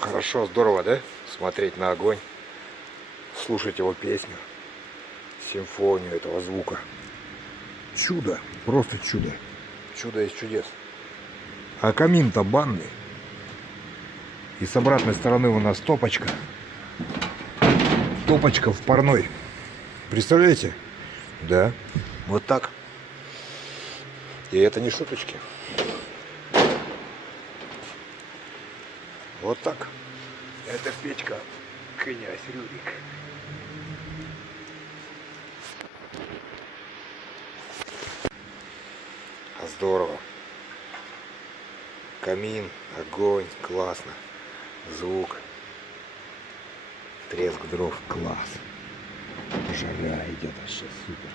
Хорошо, здорово, да? Смотреть на огонь, слушать его песню, симфонию этого звука. Чудо, просто чудо. Чудо из чудес. А камин-то банный. И с обратной стороны у нас топочка. Топочка в парной. Представляете? Да. Вот так. И это не шуточки. Вот так. Это печка князь Рюрик. Здорово. Камин, огонь, классно. Звук. Треск дров, класс. Жара идет, вообще супер.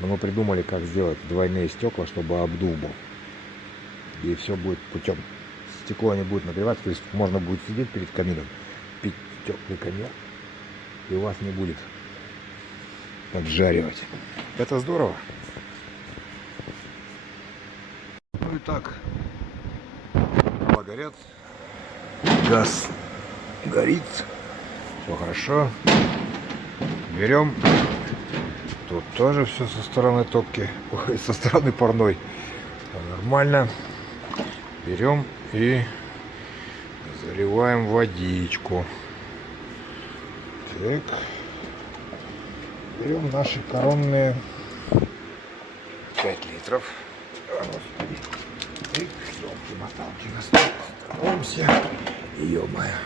Но мы придумали, как сделать двойные стекла, чтобы обдув был. И все будет путем. Стекло не будет нагреваться, то есть можно будет сидеть перед камином, пить теплый коньяк, и у вас не будет поджаривать. Это здорово. Ну и так, дрова горят, газ горит, все хорошо. Берем, тут тоже все со стороны топки, ой, со стороны парной, нормально. Берем и заливаем водичку. Так, берем наши коронные 5 литров. И ёлки-моталки, становимся. Ё-моё.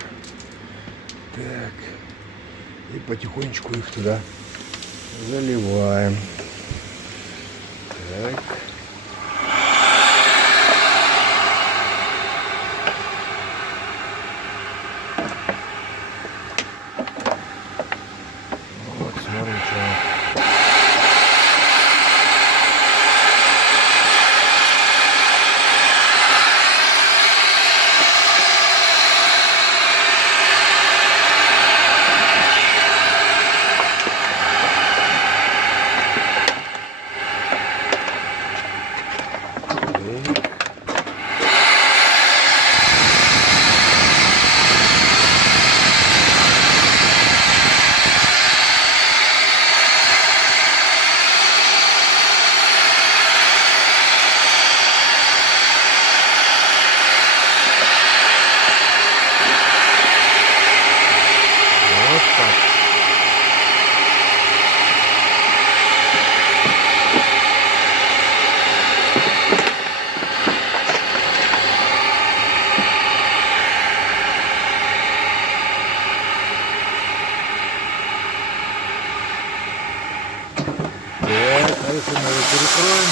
Так. И потихонечку их туда заливаем. Так. Вот, смотрим, что. А если мы его перекроем,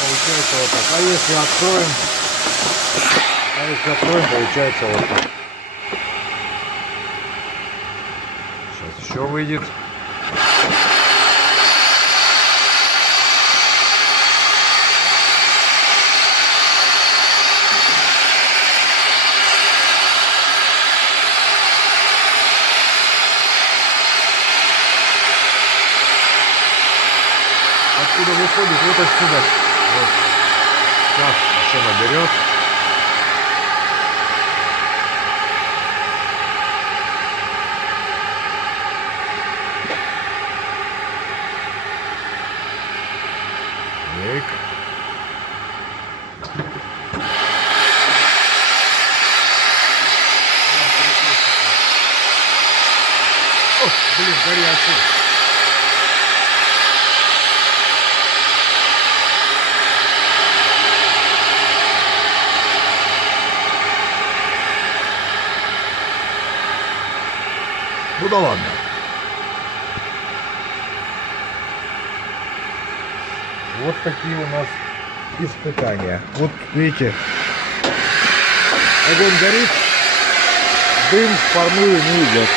получается вот так. А если откроем, получается вот так. Сейчас еще выйдет. Откуда выходит? Вот отсюда. Вот. Сейчас еще наберет. Так. О, блин, горячий. Ну да ладно. Вот такие у нас испытания. Вот видите, огонь горит, дым в парную не идет.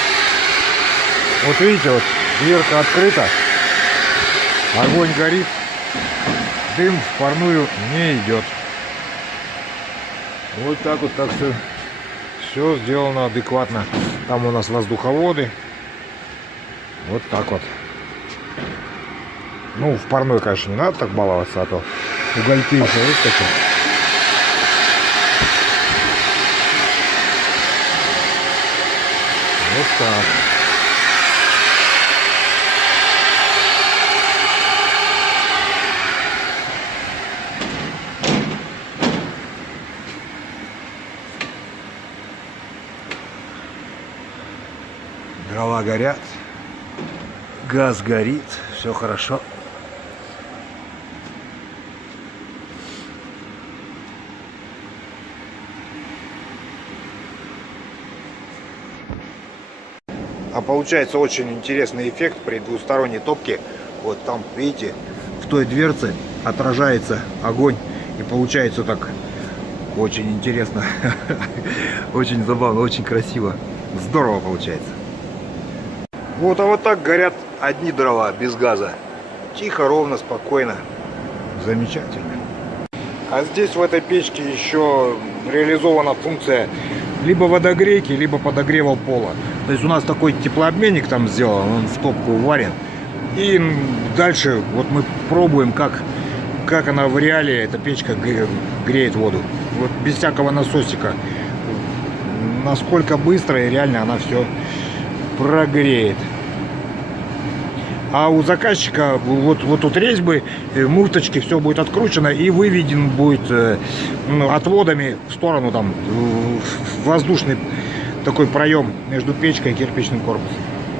Вот видите, вот дверка открыта, огонь горит, дым в парную не идет. Вот так вот, так все Все сделано адекватно. Там у нас воздуховоды. Вот так вот. Ну, в парной, конечно, не надо так баловаться, а то угольки еще выскочат. Вот так. Дрова горят, газ горит, все хорошо. А получается очень интересный эффект при двусторонней топке. Вот там, видите, в той дверце отражается огонь. И получается так очень интересно. Очень забавно, очень красиво. Здорово получается. Вот, а вот так горят одни дрова без газа. Тихо, ровно, спокойно. Замечательно. А здесь в этой печке еще реализована функция либо водогрейки, либо подогрева пола. То есть у нас такой теплообменник там сделан, он в топку варен. И дальше вот мы пробуем, как она в реале, эта печка греет воду. Вот без всякого насосика. Насколько быстро и реально она все прогреет. А у заказчика вот тут резьбы, муфточки, все будет откручено и выведен будет отводами в сторону там воздушный такой проем между печкой и кирпичным корпусом.